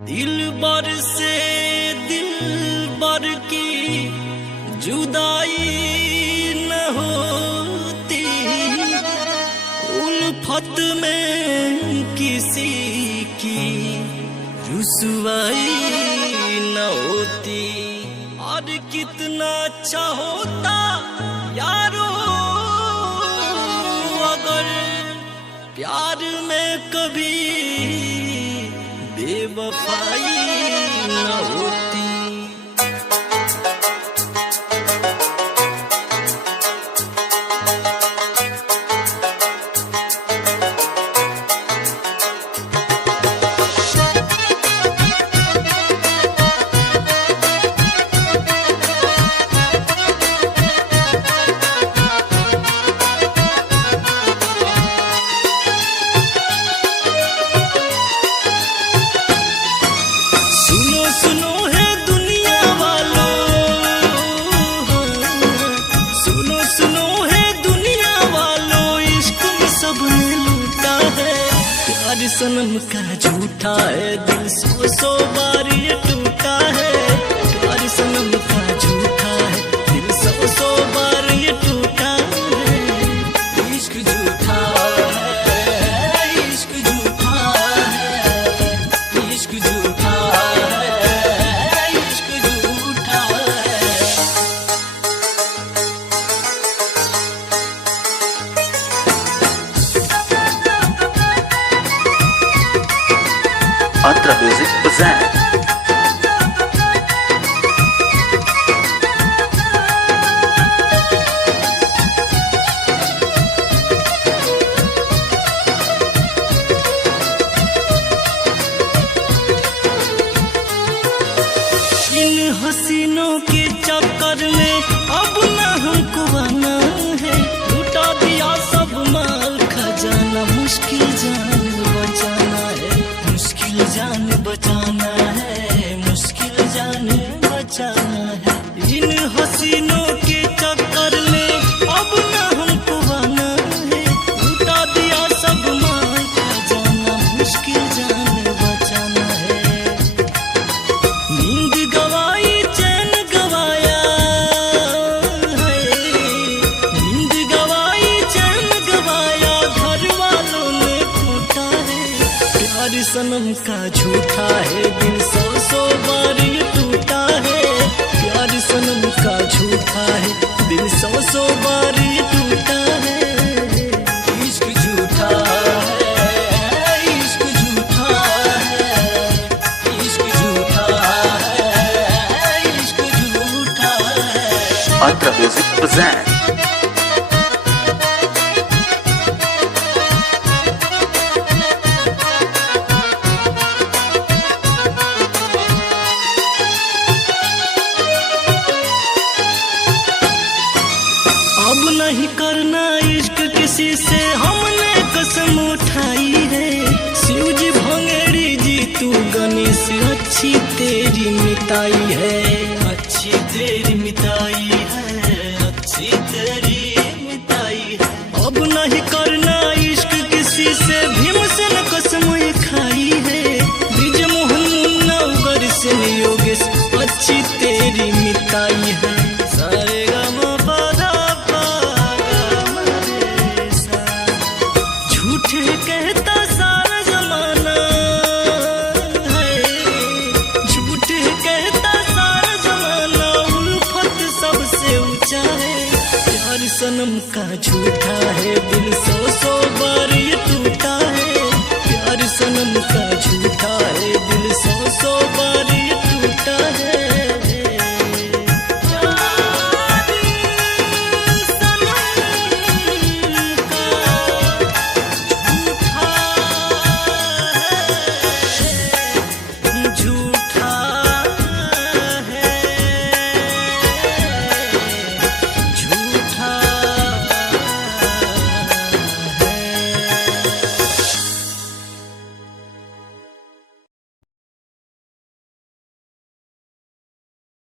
दिल बर से दिल बर की जुदाई न होती, उल्फत में किसी की रुसवाई न होती। और कितना अच्छा होता यारो अगर प्यार में कभी बेवफाई न होती। सनम का झूठा है दिल सौ सौ बार ये टूटा है। प्यार सनम का झूठा है दिल सौ सौ बार ये टूटा है। इश्क झूठा है, इश्क झूठा है, इश्क झूठा है, इश्क झूठा है। Antra Music present इन हसीनों के चक्कर में अब न हमको बना है। लुटा दिया सब माल खजाना, मुश्किल जान बचाना है, मुश्किल जान बचाना है, मुश्किल जान बचाना है। इन हसीनों के चक्कर में अब न हमको बना है। लुटा दिया सब माल खजाना, मुश्किल जान बचाना है। नींद गवाई चैन गवाया है, नींद गवाई चैन गवाया, घर वालों ने कूटा है। प्यार सनम का झूठा है दिल सौ सौ बार ये टूटा है। प्यार सनम का झूठा है दिल सौ सौ बार ये टूटा है। इश्क झूठा है, इश्क झूठा है, इश्क झूठा है, इश्क झूठा है। Antra Music present अब नहीं करना इश्क किसी से हमने कसम उठाई है। शिव जी भंगेड़ी जी तू गणेश अच्छी तेरी मिताई है, अच्छी तेरी मिताई है, अच्छी तेरी मिताई है। अब नहीं करना इश्क किसी से भीमसेन कसम ये खाई है। ब्रिज मोहन मुन्ना उगर से योगेश अच्छी तेरी मिताई है। सारे कहता सारा जमाना है, झूठ कहता सारा जमाना, उल्फत सबसे ऊंचा है। प्यार सनम का झूठा है दिल सौ सौ बार ये टूटा